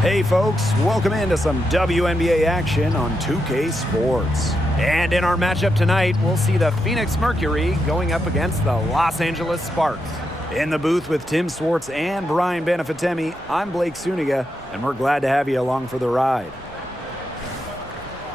Hey folks, welcome into some WNBA action on 2K Sports. And in our matchup tonight, we'll see the Phoenix Mercury going up against the Los Angeles Sparks. In the booth with Tim Swartz and Brian Benefitemi, I'm Blake Suniga, and we're glad to have you along for the ride.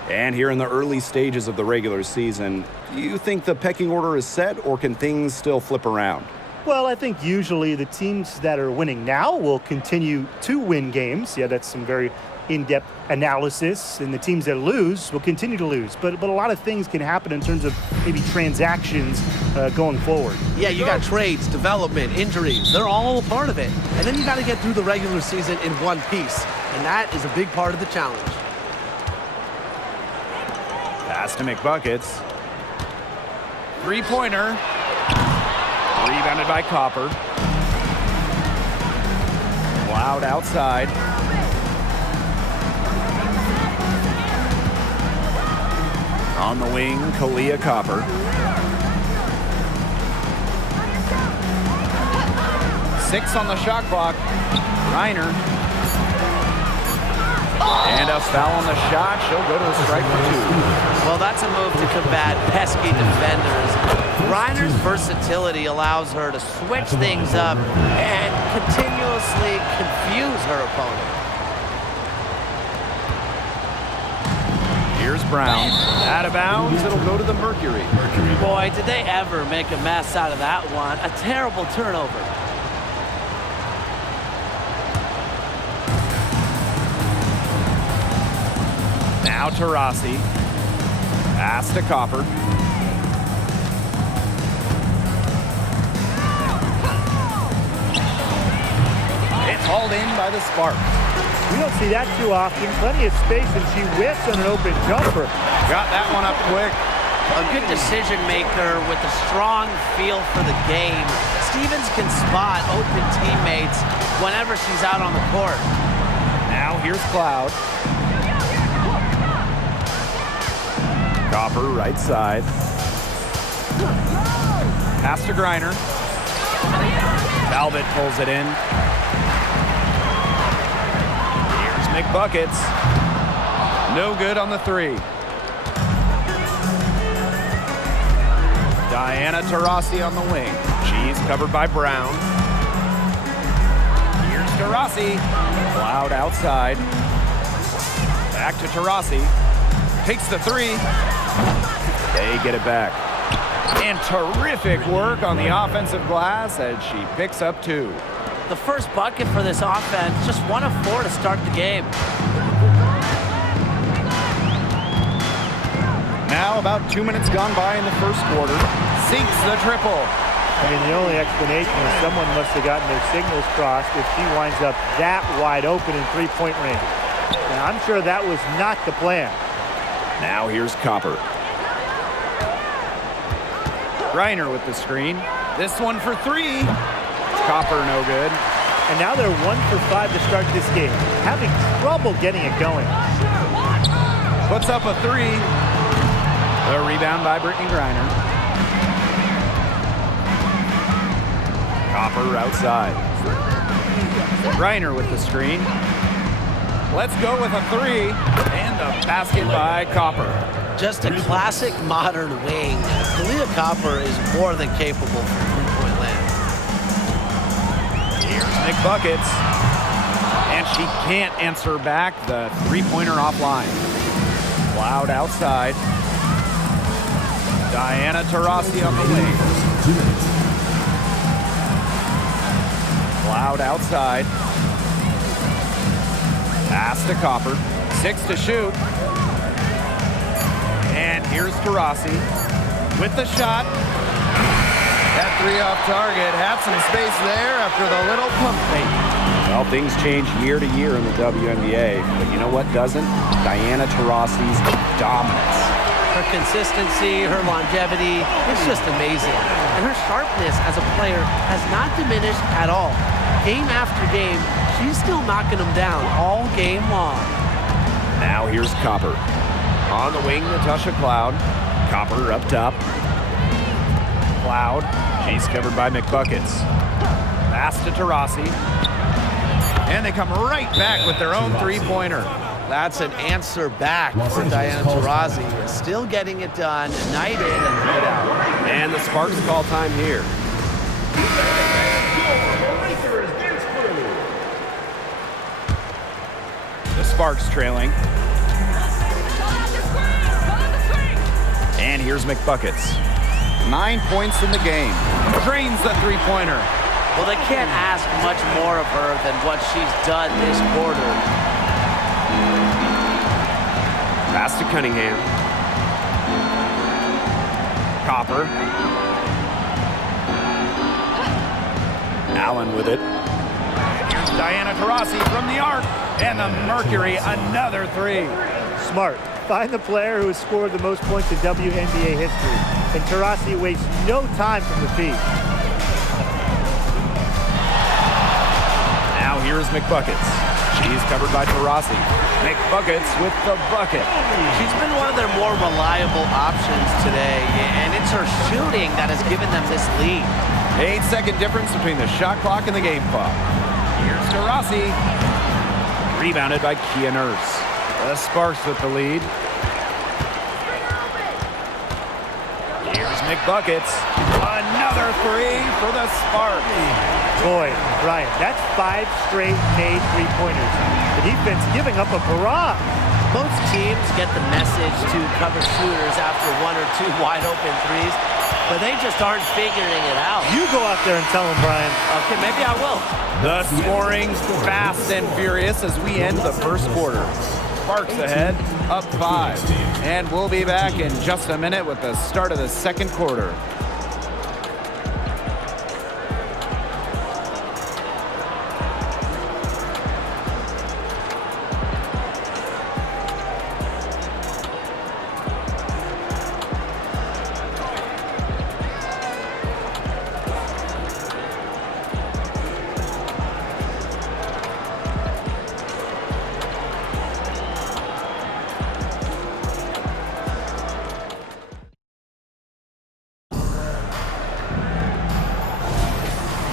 And here in the early stages of the regular season, do you think the pecking order is set, or can things still flip around? Well, I think usually the teams that are winning now will continue to win games. Yeah, that's some very in-depth analysis. And the teams that lose will continue to lose. But a lot of things can happen in terms of maybe transactions going forward. Yeah, you got trades, development, injuries. They're all a part of it. And then you got to get through the regular season in one piece. And that is a big part of the challenge. Pass to McBuckets. Three-pointer. Rebounded by Copper. Loud outside. On the wing, Kalia Copper. Six on the shot clock. Reiner. And a foul on the shot. She'll go to the strike for two. Well, that's a move to combat pesky defenders. Reiner's versatility allows her to switch things up and continuously confuse her opponent. Here's Brown. Out of bounds. It'll go to the Mercury. Boy, did they ever make a mess out of that one. A terrible turnover. Now Taurasi. Pass to Copper. It's hauled in by the Sparks. We don't see that too often. Plenty of space, and she whips on an open jumper. Got that one up quick. A good decision maker with a strong feel for the game. Stevens can spot open teammates whenever she's out on the court. Now here's Cloud. Copper, right side. Pass to Griner. Talbot pulls it in. Here's McBuckets. No good on the three. Diana Taurasi on the wing. She's covered by Brown. Here's Taurasi. Cloud outside. Back to Taurasi. Takes the three. They get it back. And terrific work on the offensive glass as she picks up two. The first bucket for this offense, just 1 of 4 to start the game. Now about 2 minutes gone by in the first quarter. Sinks the triple. I mean, the only explanation is someone must have gotten their signals crossed if she winds up that wide open in three-point range. And I'm sure that was not the plan. Now here's Copper. Reiner with the screen. This one for three. Copper no good. And now they're 1 for 5 to start this game. Having trouble getting it going. Puts up a three. The rebound by Brittany Griner. Copper outside. Griner with the screen. Let's go with a three. And a basket by Copper. Just a classic modern wing. Kalia Copper is more than capable from three-point land. Here's McBuckets. And she can't answer back the three-pointer offline. Cloud outside. Diana Taurasi on the wing. Cloud outside. Pass to Copper. 6 to shoot. And here's Taurasi with the shot. That three off target. Had some space there after the little pump fake. Well, things change year to year in the WNBA. But you know what doesn't? Diana Taurasi's dominance. Her consistency, her longevity, it's just amazing. And her sharpness as a player has not diminished at all. Game after game, she's still knocking them down all game long. Now here's Copper. On the wing, Natasha Cloud. Copper up top. Cloud. She's covered by McBuckets. Pass to Taurasi. And they come right back with their own three-pointer. That's an answer back for Diana Taurasi. Still getting it done night in and night out. And the Sparks call time here. The Sparks trailing. And here's McBuckets. 9 points in the game. Drains the three-pointer. Well, they can't ask much more of her than what she's done this quarter. Pass to Cunningham. Copper. Allen with it. Here's Diana Taurasi from the arc. And the Mercury, another three. Smart. Find the player who has scored the most points in WNBA history. And Taurasi wastes no time from the feed. Now here's McBuckets. She's covered by Taurasi. McBuckets with the bucket. She's been one of their more reliable options today, and it's her shooting that has given them this lead. 8-second difference between the shot clock and the game clock. Here's Taurasi. Rebounded by Kia Nurse. The Sparks with the lead. Here's McBuckets. Another three for the Sparks. Boy, Brian, that's 5 straight made three-pointers. The defense giving up a barrage. Most teams get the message to cover shooters after 1 or 2 wide-open threes, but they just aren't figuring it out. You go out there and tell them, Brian. Okay, maybe I will. The scoring fast and furious as we end the first quarter. Sparks ahead, up 5. And we'll be back in just a minute with the start of the second quarter.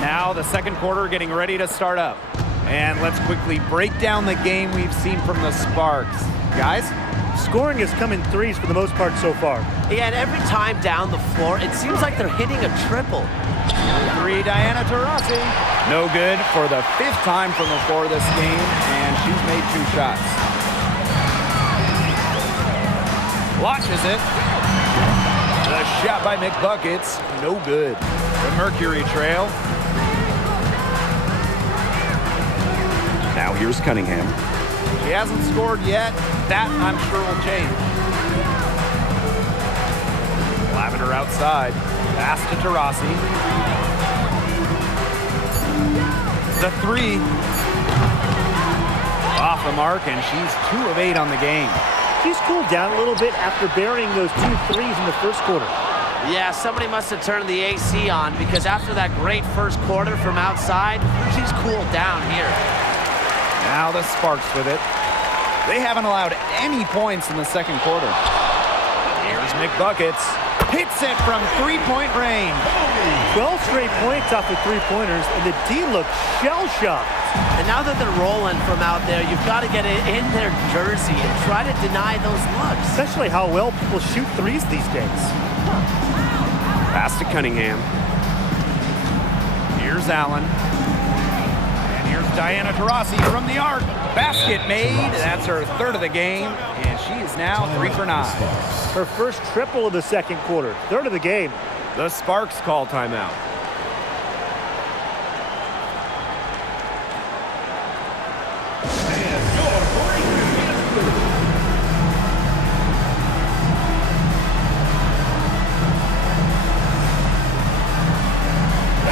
Now the second quarter getting ready to start up. And let's quickly break down the game we've seen from the Sparks. Guys? Scoring has come in threes for the most part so far. Yeah, and every time down the floor, it seems like they're hitting a triple. Three, Diana Taurasi. No good for the 5th time from the floor this game, and she's made 2 shots. Launches it. The shot by McBuckets, no good. The Mercury trail. Now here's Cunningham. She hasn't scored yet. That, I'm sure, will change. Lavender outside. Pass to Taurasi. The 3. Off the mark, and she's 2 of 8 on the game. She's cooled down a little bit after burying those 2 threes in the first quarter. Yeah, somebody must have turned the AC on, because after that great first quarter from outside, she's cooled down here. Now the Sparks with it. They haven't allowed any points in the second quarter. Here's McBuckets. Hits it from 3-point range. 12 straight points off the three-pointers, and the D looks shell-shocked. And now that they're rolling from out there, you've got to get it in their jersey and try to deny those looks. Especially how well people shoot threes these days. Pass to Cunningham. Here's Allen. And here's Diana Taurasi from the arc. Basket made. That's her 3rd of the game. And she is now 3 for 9. Her first triple of the second quarter. 3rd of the game. The Sparks call timeout.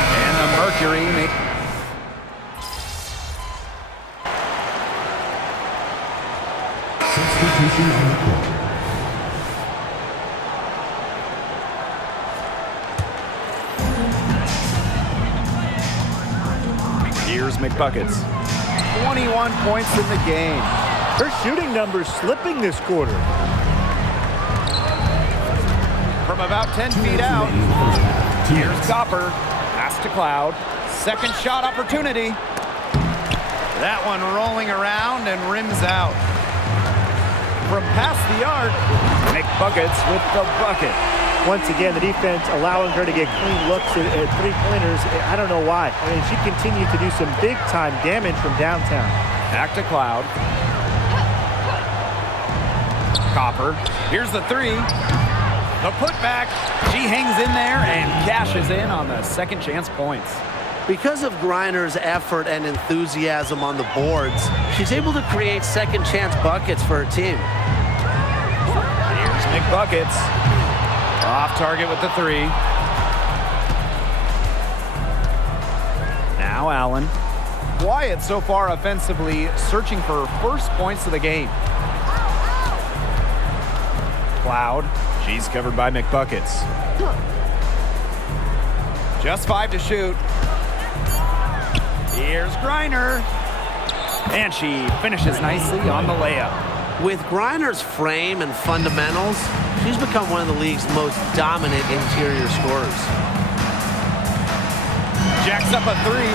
And the Mercury make substitution on the court. Here's McBuckets. 21 points in the game. Her shooting numbers slipping this quarter. From about 10 feet out. Here's Copper. Pass to Cloud. Second shot opportunity. That one rolling around and rims out. From past the arc, McBuckets with the bucket. Once again, the defense allowing her to get clean looks at three-pointers. I don't know why. I mean, she continued to do some big-time damage from downtown. Back to Cloud. Copper. Here's the three. The putback. She hangs in there and cashes in on the second chance points. Because of Griner's effort and enthusiasm on the boards, she's able to create second chance buckets for her team. Here's McBuckets. Off target with the three. Now Allen. Wyatt so far offensively searching for her first points of the game. Cloud. She's covered by McBuckets. Just 5 to shoot. Here's Griner. And she finishes nicely on the layup. With Griner's frame and fundamentals, she's become one of the league's most dominant interior scorers. Jacks up a three.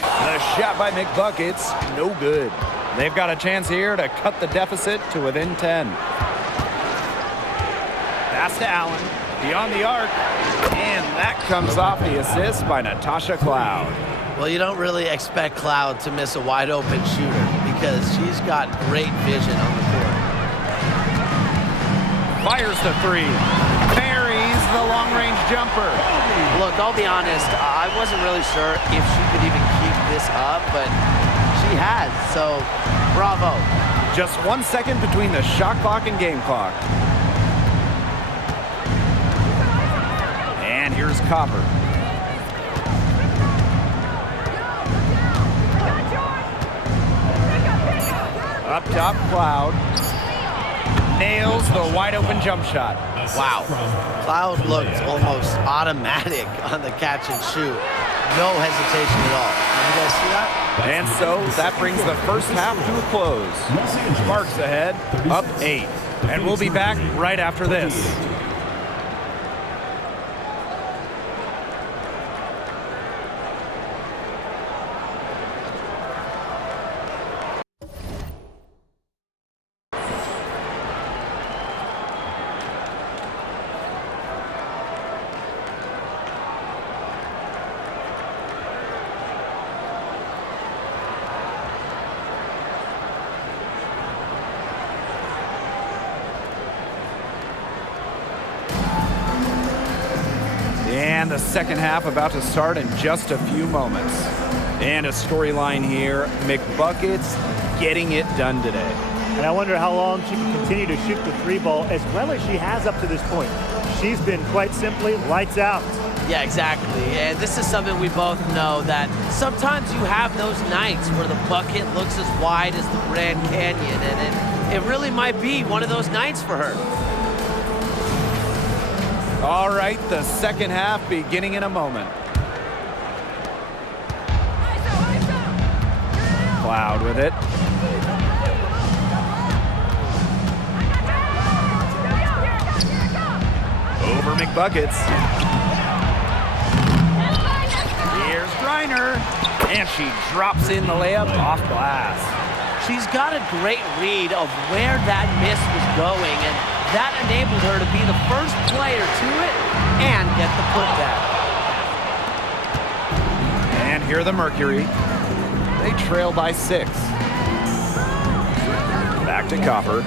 The shot by McBuckets, no good. They've got a chance here to cut the deficit to within 10. Pass to Allen, beyond the arc, and that comes off the assist by Natasha Cloud. Well, you don't really expect Cloud to miss a wide open shooter because she's got great vision on the court. Fires the three. Buries the long-range jumper. Look, I'll be honest, I wasn't really sure if she could even keep this up, but she has, so bravo. Just 1 second between the shot clock and game clock. And here's Copper. Up top, Cloud. Nails the wide open jump shot. Wow. Cloud looked almost automatic on the catch and shoot. No hesitation at all. Did you guys see that? And so that brings the first half to a close. Sparks ahead, up 8. And we'll be back right after this. And the second half about to start in just a few moments. And a storyline here, McBuckets getting it done today. And I wonder how long she can continue to shoot the three ball as well as she has up to this point. She's been quite simply lights out. Yeah, exactly. And this is something we both know, that sometimes you have those nights where the bucket looks as wide as the Grand Canyon, and it really might be one of those nights for her. All right, the second half beginning in a moment. Cloud with it. Over McBuckets. Here's Griner. And she drops in the layup off glass. She's got a great read of where that miss was going, and that enabled her to be the first player to it and get the putback. And here are the Mercury. They trail by 6. Back to Copper.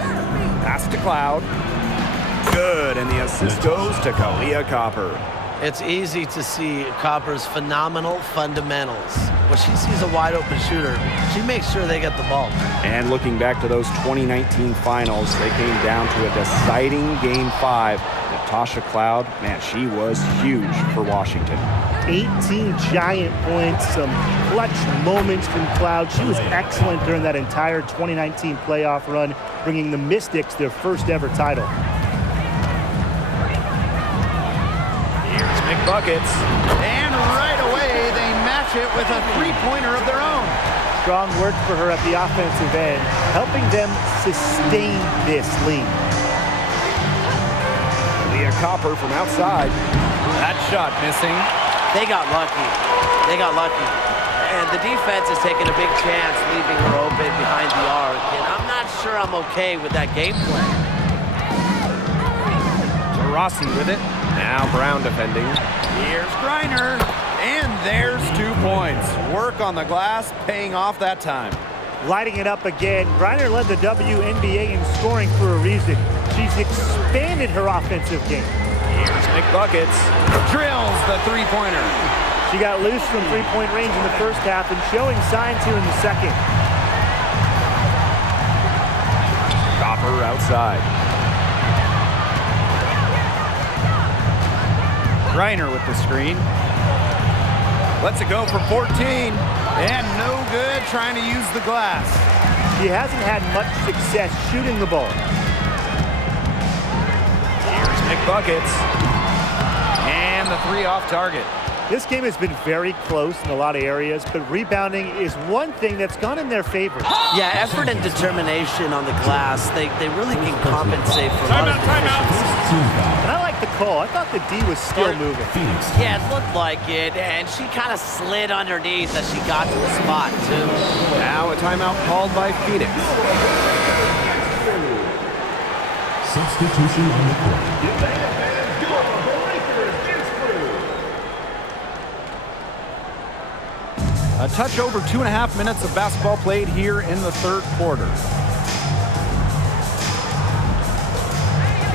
Pass to Cloud. Good, and the assist goes to Kahleah Copper. It's easy to see Copper's phenomenal fundamentals. When she sees a wide open shooter, she makes sure they get the ball. And looking back to those 2019 finals, they came down to a deciding Game 5. Natasha Cloud, man, she was huge for Washington. 18 giant points, some clutch moments from Cloud. She was excellent during that entire 2019 playoff run, bringing the Mystics their first ever title. Here's McBuckets. And right away, they match it with a three-pointer of their own. Strong work for her at the offensive end, helping them sustain this lead. Kahleah Copper from outside. That shot missing. They got lucky. They got lucky. And the defense is taking a big chance leaving her open behind the arc. And I'm not sure I'm okay with that game plan. Rossi with it. Now Brown defending. Here's Griner. And there's 2 points. Work on the glass, paying off that time. Lighting it up again. Griner led the WNBA in scoring for a reason. She's expanded her offensive game. Here's McBuckets. Drills the three-pointer. She got loose from three-point range in the first half and showing signs here in the second. Copper outside. Griner with the screen. Lets it go for 14. And no good trying to use the glass. She hasn't had much success shooting the ball. Here's McBuckets. And the 3 off target. This game has been very close in a lot of areas, but rebounding is one thing that's gone in their favor. Yeah, effort and determination on the glass, they really can compensate for a lot of deficiencies. And I like the call. I thought the D was still moving. Yeah, it looked like it, and she kind of slid underneath as she got to the spot, too. Now a timeout called by Phoenix. Substitution on the court. A touch over 2.5 minutes of basketball played here in the third quarter.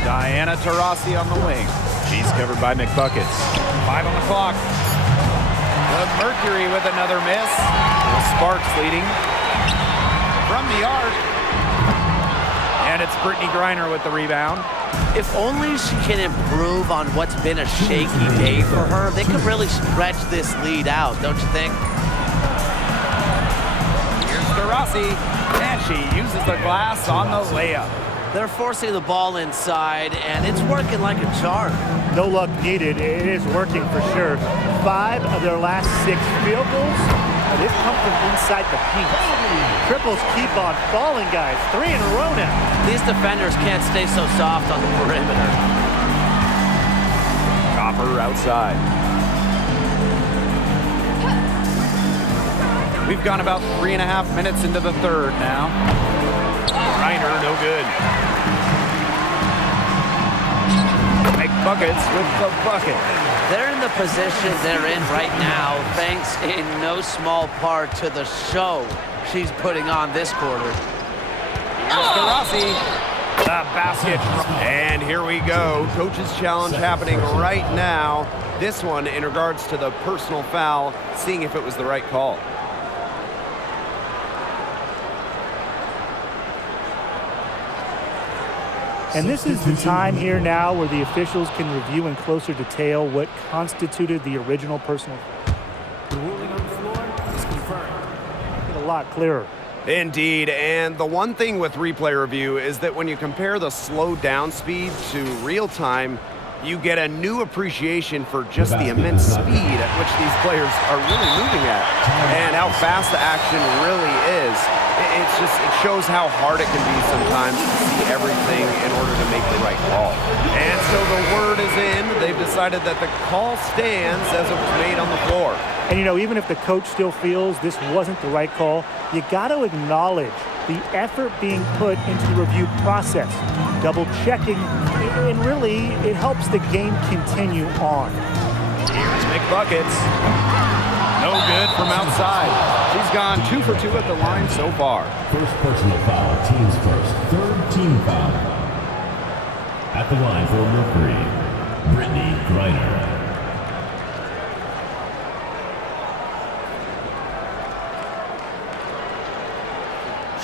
Diana Taurasi on the wing. She's covered by McBuckets. 5 on the clock. The Mercury with another miss. The Sparks leading from the arc. And it's Brittany Griner with the rebound. If only she can improve on what's been a shaky day for her, they could really stretch this lead out, don't you think? Rossi, and she uses the glass on the layup. They're forcing the ball inside, and it's working like a charm. No luck needed. It is working for sure. 5 of their last 6 field goals, they've come from inside the paint. Triples keep on falling, guys. 3 in a row now. These defenders can't stay so soft on the perimeter. Copper outside. We've gone about 3.5 minutes into the third now. Griner, no good. McBuckets with the bucket. They're in the position they're in right now, thanks in no small part to the show she's putting on this quarter. Rossi, the basket. And here we go. Coach's challenge happening right now. This one in regards to the personal foul, seeing if it was the right call. And this is the time here now where the officials can review in closer detail what constituted the original personal. The ruling on the floor is confirmed. A lot clearer. Indeed, and the one thing with replay review is that when you compare the slowed down speed to real time, you get a new appreciation for just the immense speed at which these players are really moving at and how fast the action really is. It shows how hard it can be sometimes to see everything in order to make the right call. And so the word is in. They've decided that the call stands as it was made on the floor. And, you know, even if the coach still feels this wasn't the right call, you got to acknowledge the effort being put into the review process, double-checking, and really it helps the game continue on. Here's McBuckets. No good from outside. She's gone 2 for 2 at the line so far. First personal foul, teams first. Third team foul. At the line for Mercury, Brittany Griner.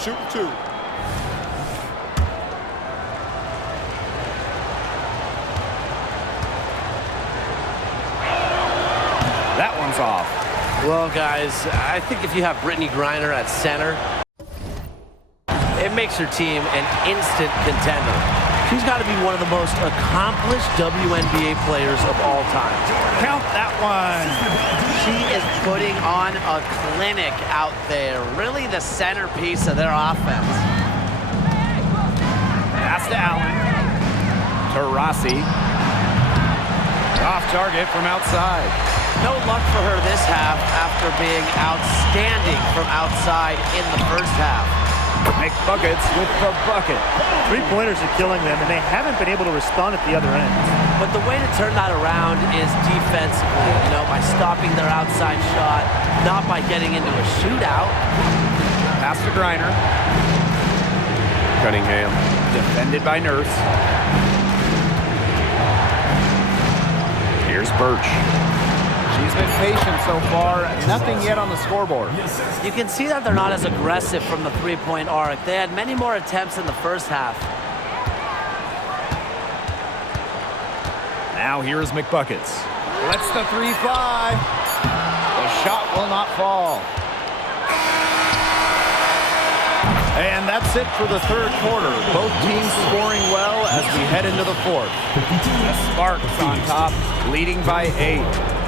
Shoot 2. That one's off. Well, guys, I think if you have Brittany Griner at center, it makes her team an instant contender. She's got to be one of the most accomplished WNBA players of all time. Count that one. She is putting on a clinic out there, really the centerpiece of their offense. Pass to Allen. To Rossi. Off target from outside. No luck for her this half after being outstanding from outside in the first half. McBuckets with the bucket. Three-pointers are killing them, and they haven't been able to respond at the other end. But the way to turn that around is defensively, by stopping their outside shot, not by getting into a shootout. Pass to Griner. Cunningham. Defended by Nurse. Here's Birch. She's been patient so far. Nothing yet on the scoreboard. You can see that they're not as aggressive from the three-point arc. They had many more attempts in the first half. Now here's McBuckets. Lets the three fly. The shot will not fall. And that's it for the third quarter. Both teams scoring well as we head into the fourth. The Sparks on top, leading by 8.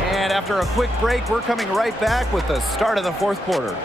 And after a quick break, we're coming right back with the start of the fourth quarter.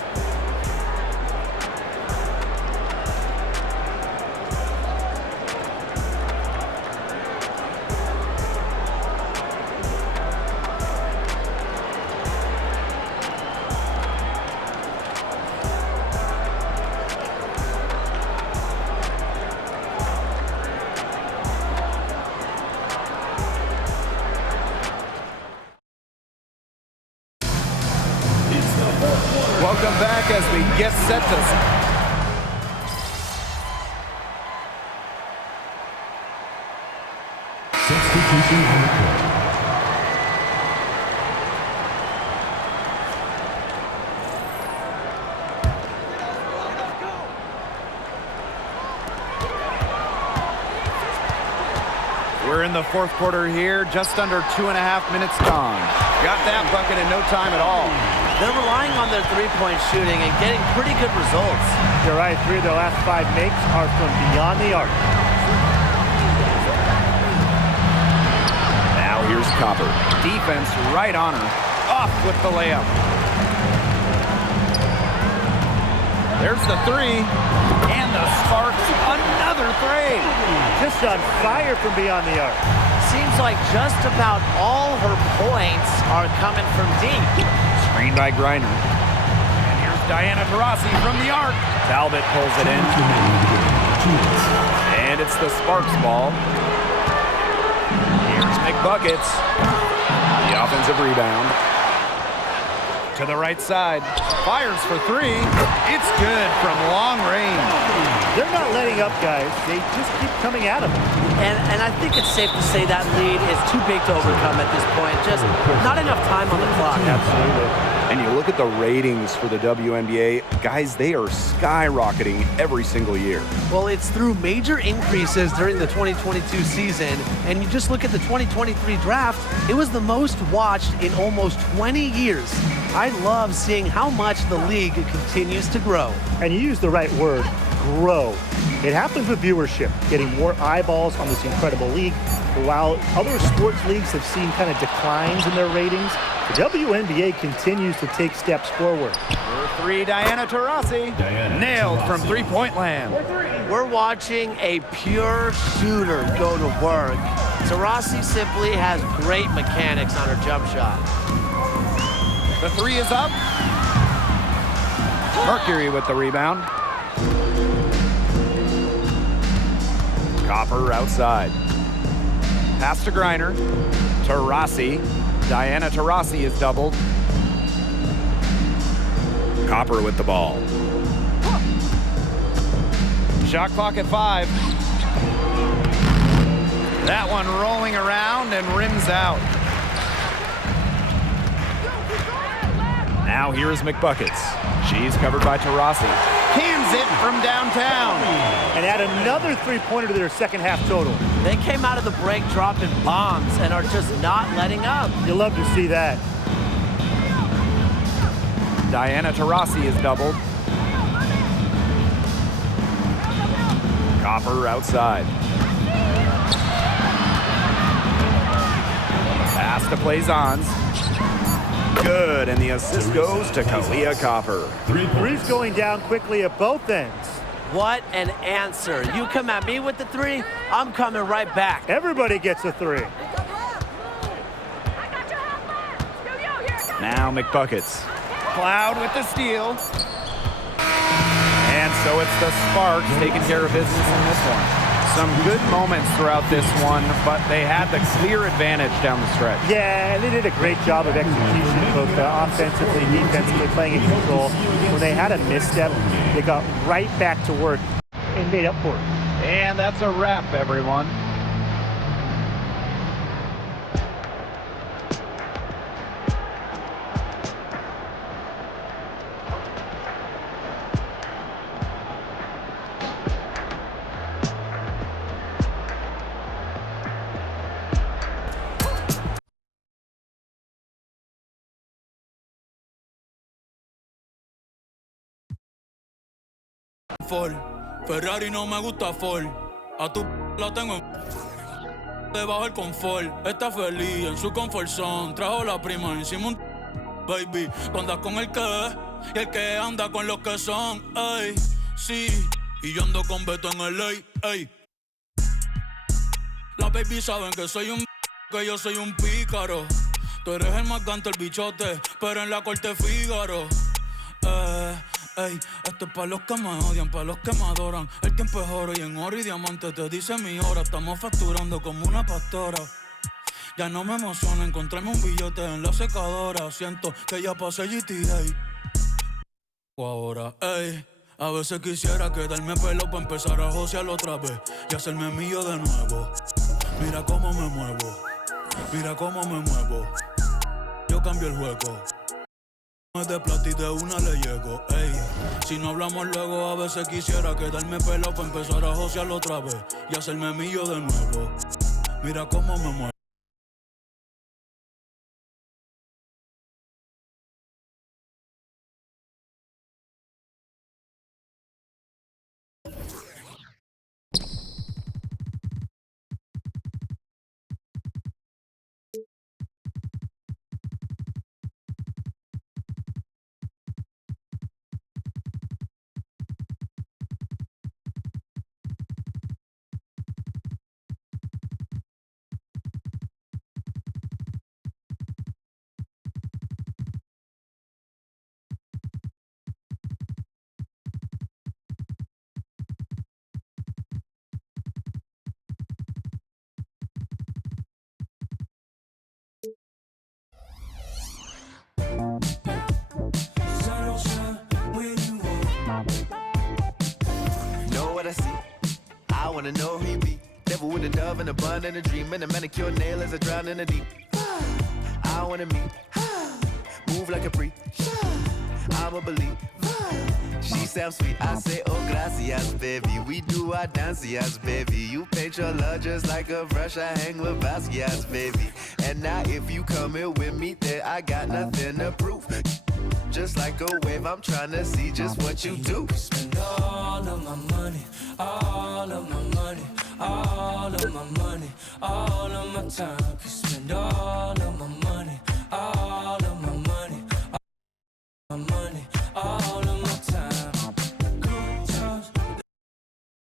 Welcome back as we get set to... Substitution on the court. We're in the fourth quarter here, just under 2.5 minutes gone. Got that bucket in no time at all. They're relying on their three-point shooting and getting pretty good results. You're right, 3 of their last 5 makes are from beyond the arc. Now here's Copper. Defense right on her. Off with the layup. There's the three. And the Sparks, another three. Just on fire from beyond the arc. Seems like just about all her points are coming from deep. Screened by Griner. And here's Diana Taurasi from the arc. Talbot pulls it in. And it's the Sparks ball. Here's McBuckets. The offensive rebound. To the right side. Fires for 3. It's good from long range. They're not letting up, guys. They just keep coming at them. And I think it's safe to say that lead is too big to overcome at this point. Just not enough time on the clock. Absolutely. And you look at the ratings for the WNBA, guys, they are skyrocketing every single year. Well, it's through major increases during the 2022 season, and you just look at the 2023 draft, it was the most watched in almost 20 years. I love seeing how much the league continues to grow. And you use the right word, grow. It happens with viewership, getting more eyeballs on this incredible league. While other sports leagues have seen kind of declines in their ratings, the WNBA continues to take steps forward. For 3, Diana Taurasi. Nailed from three-point land. We're watching a pure shooter go to work. Taurasi simply has great mechanics on her jump shot. The 3 is up. Mercury with the rebound. Copper outside. Pass to Griner. Taurasi. Diana Taurasi is doubled. Copper with the ball. Shot clock at 5. That one rolling around and rims out. Now here's McBuckets. She's covered by Taurasi. Cans it from downtown. And add another three-pointer to their second half total. They came out of the break dropping bombs and are just not letting up. You love to see that. Diana Taurasi is doubled. Copper outside. Pass to Plaisance. Good, and the assist goes to Kahleah Copper. Three's going down quickly at both ends. What an answer. You come at me with the 3, I'm coming right back. Everybody gets a 3. Now McBuckets. Cloud with the steal. And so it's the Sparks taking care of business in this one. Some good moments throughout this one, but they had the clear advantage down the stretch. Yeah, and they did a great job of execution, both offensively, defensively, playing in control. When they had a misstep, they got right back to work and made up for it. And that's a wrap, everyone. Ford, Ferrari no me gusta Ford. A tu la tengo debajo el confort. Está feliz en su comfort zone. Trajo la prima encima un baby. Tú andas con el que y el que anda con los que son. Ey, sí. Y yo ando con Beto en LA. Ey. Las baby saben que que yo soy un pícaro. Tú eres el más gante, el bichote, pero en la corte Fígaro. Ey, esto es pa' los que me odian, pa' los que me adoran. El tiempo es oro y en oro y diamante te dice mi hora. Estamos facturando como una pastora. Ya no me emociona encontrarme un billete en la secadora. Siento que ya pasé GTA. O ahora, ey, a veces quisiera quedarme pelo pa' empezar a josear otra vez y hacerme mío de nuevo. Mira cómo me muevo, mira cómo me muevo. Yo cambio el juego. De plata y de una le llego, ey. Si no hablamos luego, a veces quisiera quedarme pelo para empezar a josearlo otra vez y hacerme mío de nuevo. Mira cómo me muevo. Know what I see? I wanna know who you be. Devil with a dove and a bun and a dream and a manicure nail as I drown in the deep. I wanna meet, move like a freak. I'ma believe. She sounds sweet, I say, oh, gracias, baby. We do our dancias, baby. You paint your love just like a brush. I hang with Basquiat's, baby. And now if you come here with me, then I got nothing to prove. Just like a wave, I'm trying to see just what you do. Spend all of my money, all of my money, all of my money, all of my time. You spend all